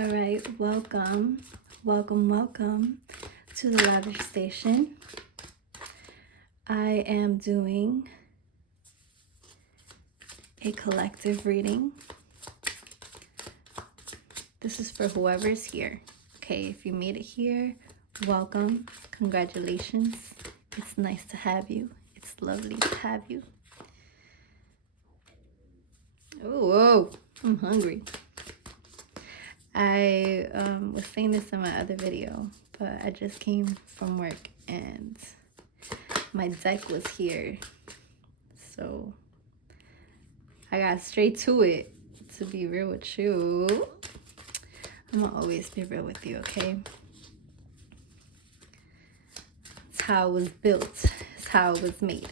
All right, welcome to the Lavish Station. I am doing a collective reading. This is for whoever's here. Okay, if you made it here, welcome, congratulations. It's nice to have you. It's lovely to have you. Oh, I'm hungry. I was saying this in my other video, but I just came from work and my deck was here. So I got straight to it. To be real with you, I'm gonna always be real with you, okay? It's how it was built. It's how it was made.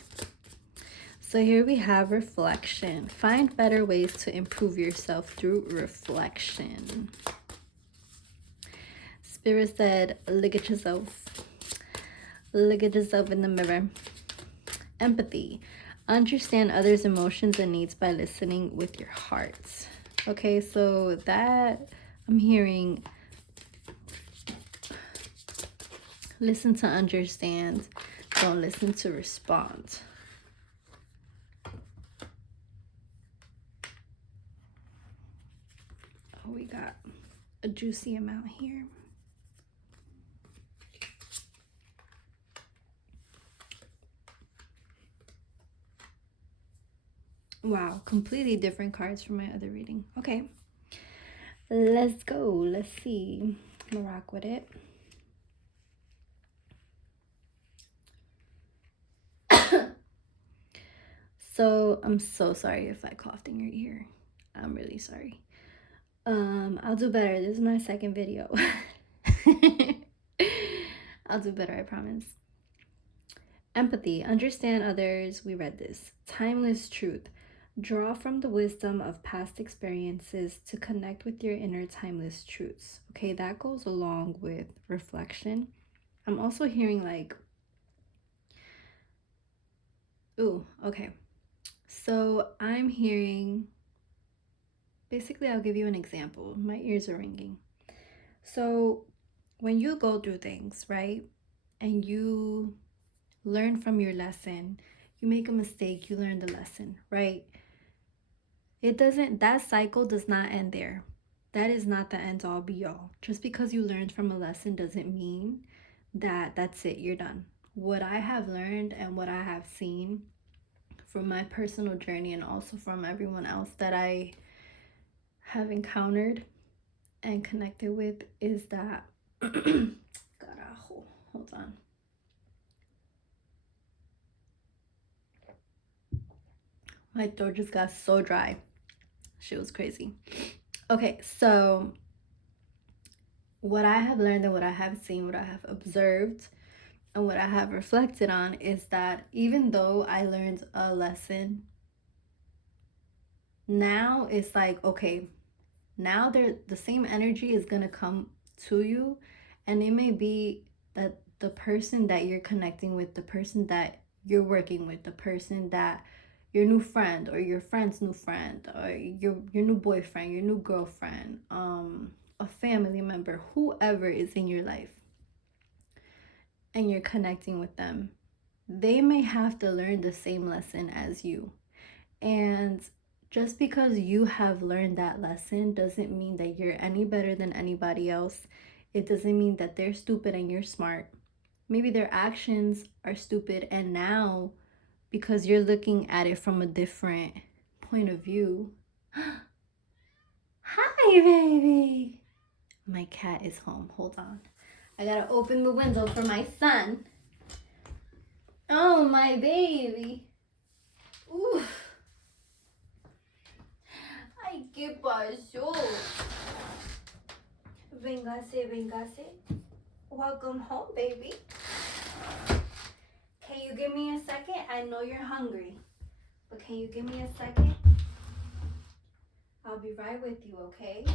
So here we have reflection. Find better ways to improve yourself through reflection. Spirit said, look at yourself. Look at yourself in the mirror. Empathy. Understand others' emotions and needs by listening with your heart. Okay, so that I'm hearing, listen to understand, don't listen to respond. Oh, we got a juicy amount here. Wow, completely different cards from my other reading. Okay, let's go. Let's see. I'm gonna rock with it. So I'm so sorry if I coughed in your ear. I'm really sorry. I'll do better. This is my second video. I'll do better, I promise. Empathy. Understand others. We read this. Timeless truth. Draw from the wisdom of past experiences to connect with your inner timeless truths. Okay, that goes along with reflection. I'm also hearing like, ooh, okay. So I'm hearing, basically, I'll give you an example. My ears are ringing. So when you go through things, right, and you learn from your lesson, you make a mistake, you learn the lesson, right? That cycle does not end there. That is not the end all be all. Just because you learned from a lesson doesn't mean that that's it, you're done. What I have learned and what I have seen from my personal journey and also from everyone else that I have encountered and connected with is that hold on. My throat just got so dry. Shit was crazy. Okay, so what I have learned and what I have seen, what I have observed, and what I have reflected on is that even though I learned a lesson, now it's like, okay, now the same energy is gonna come to you, and it may be that the person that you're connecting with, the person that you're working with, the person that your new friend or your friend's new friend or your new boyfriend, your new girlfriend, a family member, whoever is in your life and you're connecting with them, they may have to learn the same lesson as you. And just because you have learned that lesson doesn't mean that you're any better than anybody else. It doesn't mean that they're stupid and you're smart. Maybe their actions are stupid, and now because you're looking at it from a different point of view. Hi, baby. My cat is home. Hold on. I gotta open the window for my son. Oh, my baby. Oof. Ay, ¿qué pasó? Véngase, véngase. Welcome home, baby. Can you give me a second? I know you're hungry, but can you give me a second? I'll be right with you, okay?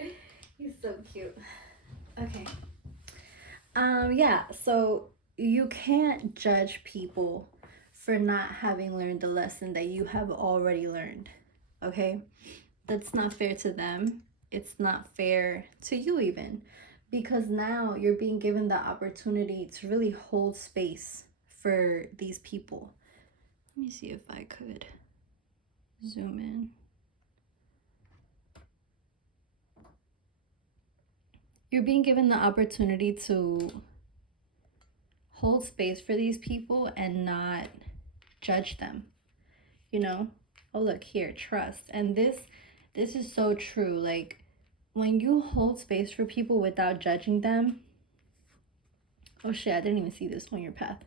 Okay. He's so cute. Okay. Yeah, so you can't judge people for not having learned the lesson that you have already learned. Okay? That's not fair to them. It's not fair to you, even, because now you're being given the opportunity to really hold space for these people. Let me see if I could zoom in. You're being given the opportunity to hold space for these people and not judge them. You know? Oh, look here, trust. And this is so true. Like, when you hold space for people without judging them, oh shit, I didn't even see this on your path.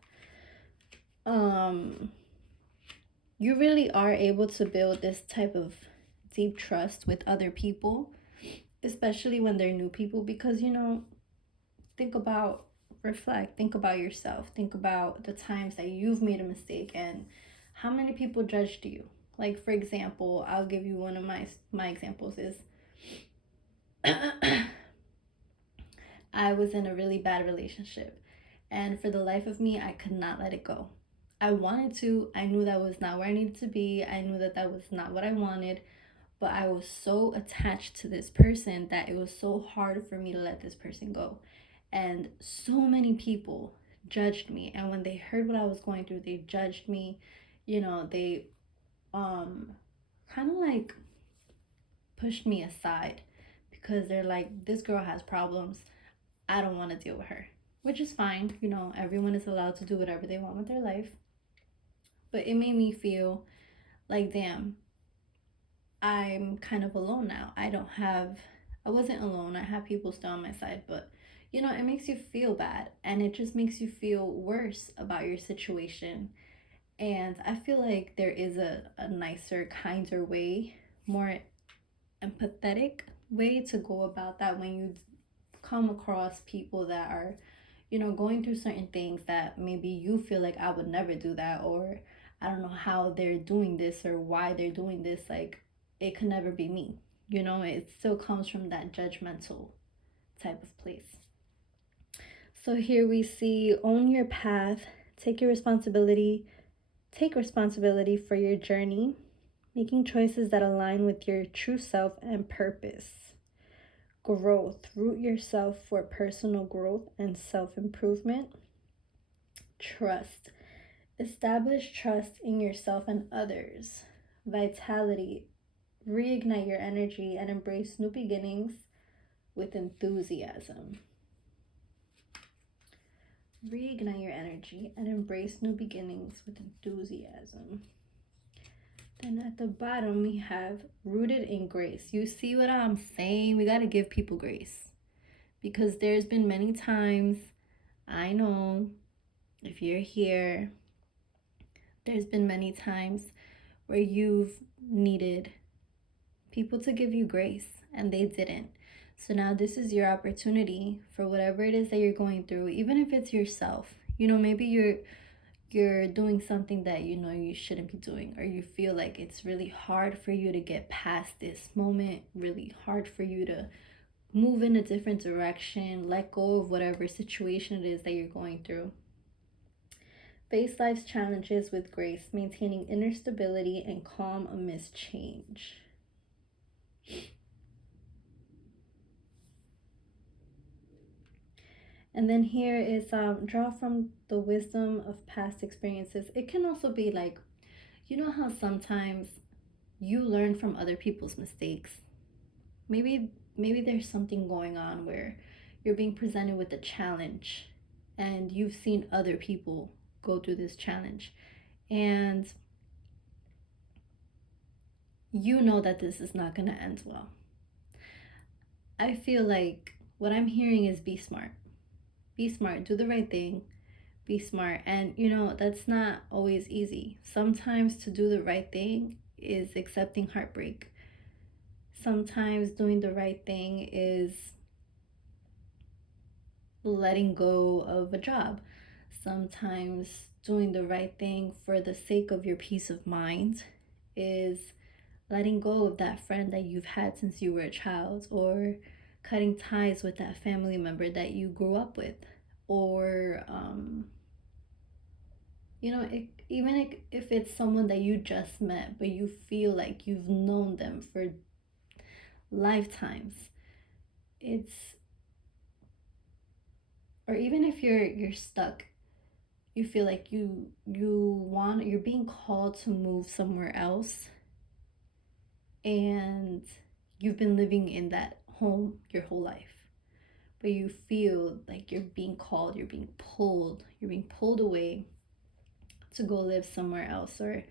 You really are able to build this type of deep trust with other people, especially when they're new people, because, you know, reflect, think about yourself, think about the times that you've made a mistake and how many people judged you. Like, for example, I'll give you one of my examples is I was in a really bad relationship, and for the life of me, I could not let it go. I wanted to. I knew that was not where I needed to be. I knew that that was not what I wanted, but I was so attached to this person that it was so hard for me to let this person go. And so many people judged me, and when they heard what I was going through, they judged me. You know, they kind of like pushed me aside because they're like, this girl has problems. I don't want to deal with her, which is fine. You know, everyone is allowed to do whatever they want with their life. But it made me feel like, damn, I'm kind of alone now. I wasn't alone. I have people still on my side, but you know, it makes you feel bad and it just makes you feel worse about your situation. And I feel like there is a nicer, kinder way, more empathetic way to go about that when you come across people that are, you know, going through certain things that maybe you feel like I would never do that, or I don't know how they're doing this or why they're doing this. Like, it could never be me. You know, it still comes from that judgmental type of place. So here we see own your path, take responsibility for your journey, making choices that align with your true self and purpose. Growth, root yourself for personal growth and self improvement. Trust, establish trust in yourself and others. Vitality, reignite your energy and embrace new beginnings with enthusiasm. Reignite your energy and embrace new beginnings with enthusiasm. Then at the bottom, we have rooted in grace. You see what I'm saying? We got to give people grace. Because there's been many times, I know, if you're here, there's been many times where you've needed people to give you grace and they didn't. So now this is your opportunity for whatever it is that you're going through, even if it's yourself. You know, maybe you're doing something that you know you shouldn't be doing, or you feel like it's really hard for you to get past this moment, really hard for you to move in a different direction, let go of whatever situation it is that you're going through. Face life's challenges with grace, maintaining inner stability and calm amidst change. And then here is draw from the wisdom of past experiences. It can also be like, you know how sometimes you learn from other people's mistakes. Maybe there's something going on where you're being presented with a challenge and you've seen other people go through this challenge, and you know that this is not going to end well. I feel like what I'm hearing is be smart. Be smart, do the right thing, be smart. And you know, that's not always easy. Sometimes to do the right thing is accepting heartbreak. Sometimes doing the right thing is letting go of a job. Sometimes doing the right thing for the sake of your peace of mind is letting go of that friend that you've had since you were a child, or cutting ties with that family member that you grew up with, or You know, even if it's someone that you just met, but you feel like you've known them for lifetimes, it's, or even if you're stuck, you feel like you're being called to move somewhere else, and you've been living in that home your whole life, but you feel like you're being called, you're being pulled away to go live somewhere else. Or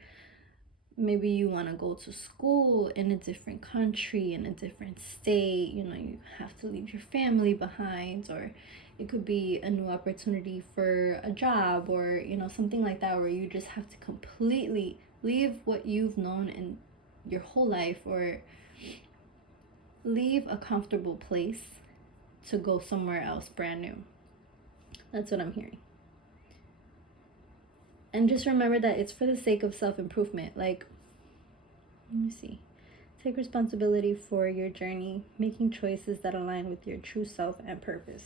maybe you want to go to school in a different country, in a different state, you know, you have to leave your family behind. Or it could be a new opportunity for a job, or you know, something like that, where you just have to completely leave what you've known in your whole life, or leave a comfortable place to go somewhere else brand new. That's what I'm hearing. And just remember that it's for the sake of self-improvement. Like, let me see. Take responsibility for your journey, making choices that align with your true self and purpose.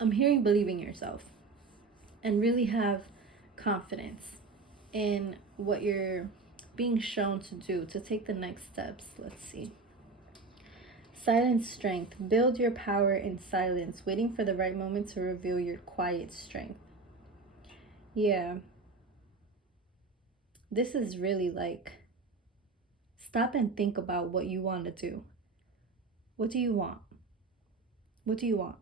I'm hearing believing yourself and really have confidence in what you're being shown to do, to take the next steps. Let's see. Silent strength. Build your power in silence, waiting for the right moment to reveal your quiet strength. Yeah, this is really like, stop and think about what you want to do. What do you want? What do you want?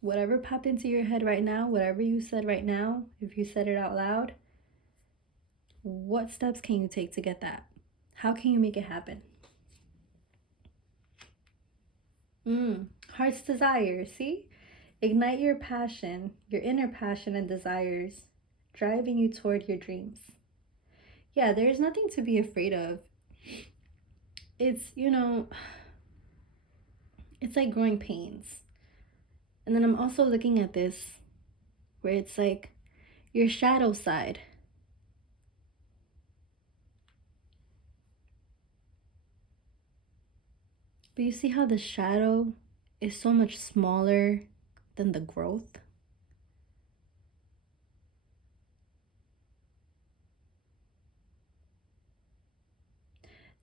Whatever popped into your head right now, whatever you said right now, if you said it out loud, what steps can you take to get that? How can you make it happen? Heart's desire. See? Ignite your passion, your inner passion and desires, driving you toward your dreams. Yeah, there's nothing to be afraid of. It's, you know, it's like growing pains. And then I'm also looking at this where it's like your shadow side. But you see how the shadow is so much smaller than the growth?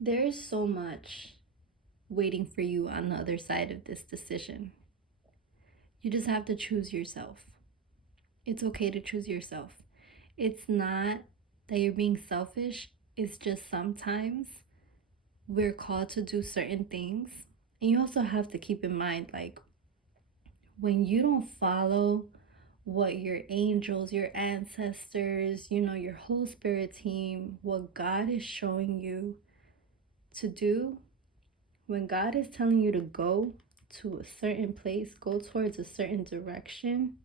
There is so much waiting for you on the other side of this decision. You just have to choose yourself. It's okay to choose yourself. It's not that you're being selfish, it's just sometimes we're called to do certain things. And you also have to keep in mind, like, when you don't follow what your angels, your ancestors, you know, your whole spirit team, what God is showing you to do, when God is telling you to go to a certain place, go towards a certain direction,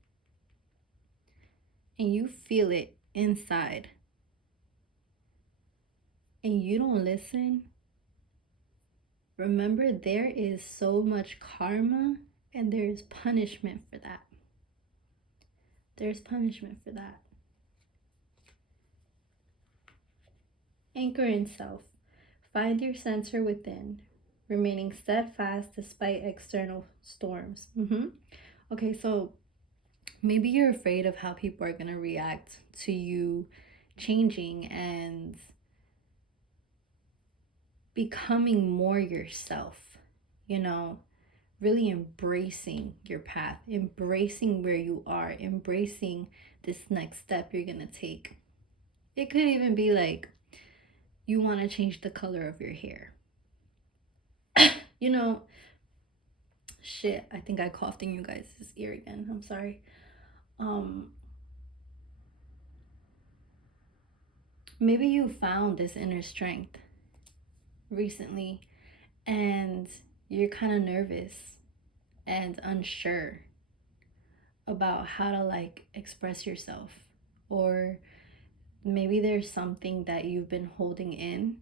and you feel it inside, and you don't listen, remember there is so much karma and there is punishment for that. There's punishment for that. Anchor in self. Find your center within, remaining steadfast despite external storms. Okay, so maybe you're afraid of how people are going to react to you changing and becoming more yourself, you know, really embracing your path, embracing where you are, embracing this next step you're going to take. It could even be like you want to change the color of your hair. You know, shit, I think I coughed in you guys' ear again. I'm sorry. Maybe you found this inner strength recently and you're kind of nervous and unsure about how to like express yourself, or maybe there's something that you've been holding in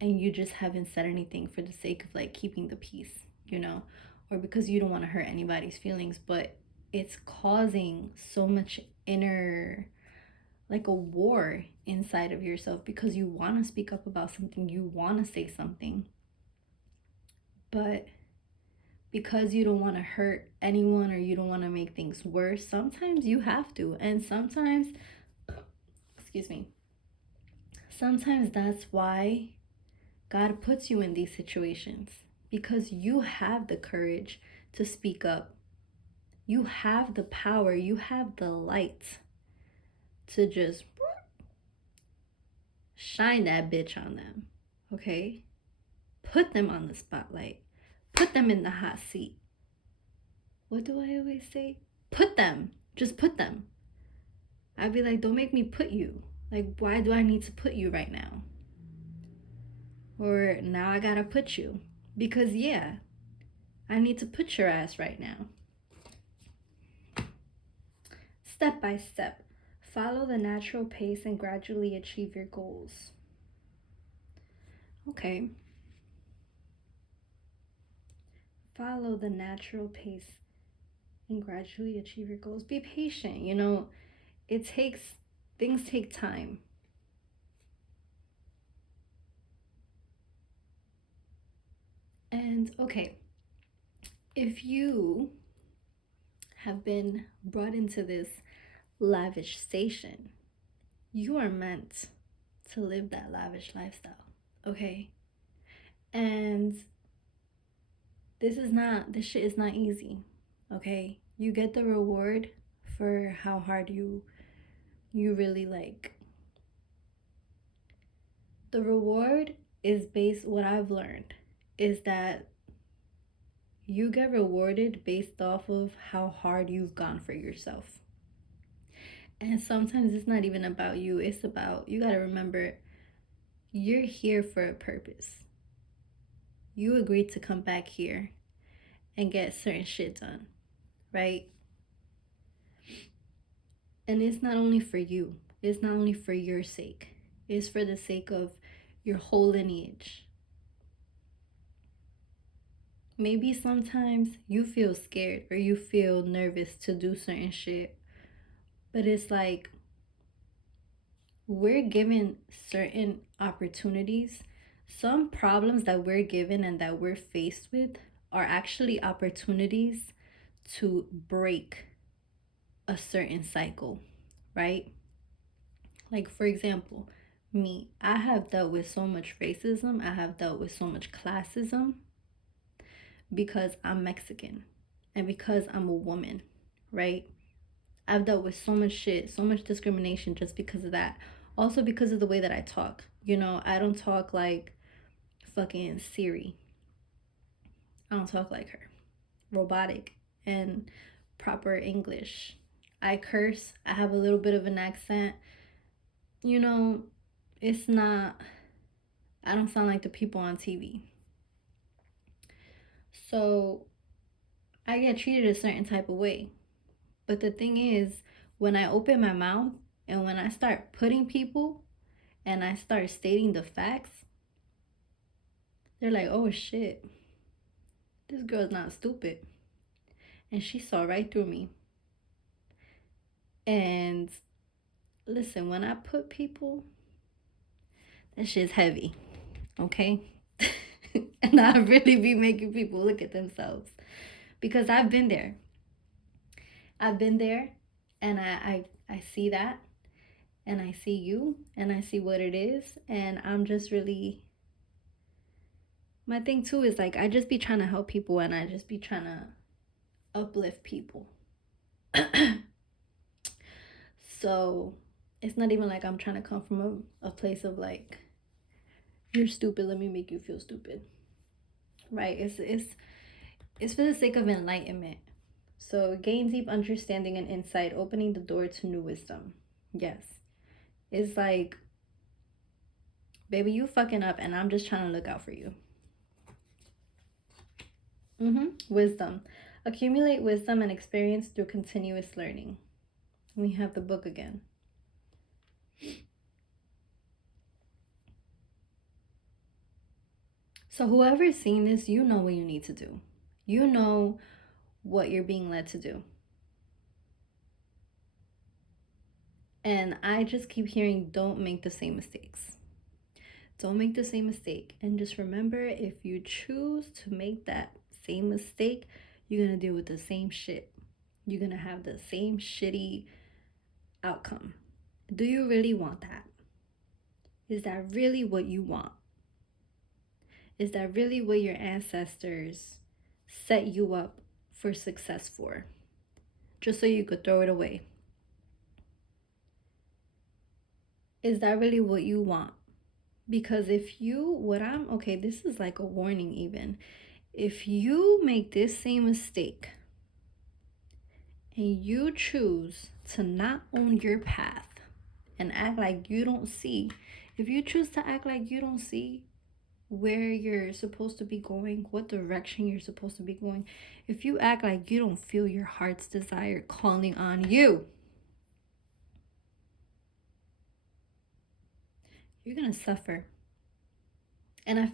and you just haven't said anything for the sake of like keeping the peace, you know, or because you don't want to hurt anybody's feelings, but it's causing so much inner, like a war inside of yourself, because you want to speak up about something, you want to say something, But because you don't want to hurt anyone or you don't want to make things worse, sometimes you have to. And sometimes, excuse me, sometimes that's why God puts you in these situations, because you have the courage to speak up. You have the power, you have the light to just shine that bitch on them, okay? Put them on the spotlight, put them in the hot seat. What do I always say? Put them, just put them. I'd be like, don't make me put you. Like, why do I need to put you right now? Or now I gotta put you. Because, yeah, I need to put your ass right now. Step by step, follow the natural pace and gradually achieve your goals. Okay. Follow the natural pace and gradually achieve your goals. Be patient. You know, things take time. And okay, if you have been brought into this lavish station, you are meant to live that lavish lifestyle, okay? And this shit is not easy, okay? You get the reward for how hard you really like. The reward is what I've learned is that you get rewarded based off of how hard you've gone for yourself. And sometimes it's not even about you, it's about, you gotta remember, you're here for a purpose. You agreed to come back here and get certain shit done, right? And it's not only for you, it's not only for your sake, it's for the sake of your whole lineage. Maybe sometimes you feel scared or you feel nervous to do certain shit, but it's like we're given certain opportunities. Some problems that we're given and that we're faced with are actually opportunities to break a certain cycle, right? Like, for example, me, I have dealt with so much racism, I have dealt with so much classism because I'm Mexican and because I'm a woman, right? I've dealt with so much shit, so much discrimination just because of that. Also because of the way that I talk. You know, I don't talk like fucking Siri. I don't talk like her. Robotic and proper English. I curse. I have a little bit of an accent. You know, it's not, I don't sound like the people on TV. So I get treated a certain type of way. But the thing is, when I open my mouth and when I start putting people and I start stating the facts, they're like, oh shit, this girl's not stupid. And she saw right through me. And listen, when I put people, that shit's heavy, okay? And I really be making people look at themselves because I've been there. I've been there and I see that and I see you and I see what it is. And I'm just really, my thing too is like, I just be trying to help people and I just be trying to uplift people. So it's not even like I'm trying to come from a place of like, you're stupid, let me make you feel stupid. Right? It's for the sake of enlightenment. So gain deep understanding and insight, opening the door to new wisdom. Yes. It's like, baby, you fucking up and I'm just trying to look out for you. Wisdom. Accumulate wisdom and experience through continuous learning. We have the book again. So whoever's seeing this, you know what you need to do. You know what you're being led to do. And I just keep hearing, don't make the same mistakes. Don't make the same mistake. And just remember, if you choose to make that same mistake, you're going to deal with the same shit. You're going to have the same shitty outcome. Do you really want that? Is that really what you want? Is that really what your ancestors set you up for success for? Just so you could throw it away. Is that really what you want? Because if you, okay, this is like a warning even. If you make this same mistake and you choose to not own your path and act like you don't see, if you choose to act like you don't see where you're supposed to be going, what direction you're supposed to be going, if you act like you don't feel your heart's desire calling on you, you're gonna suffer. And I feel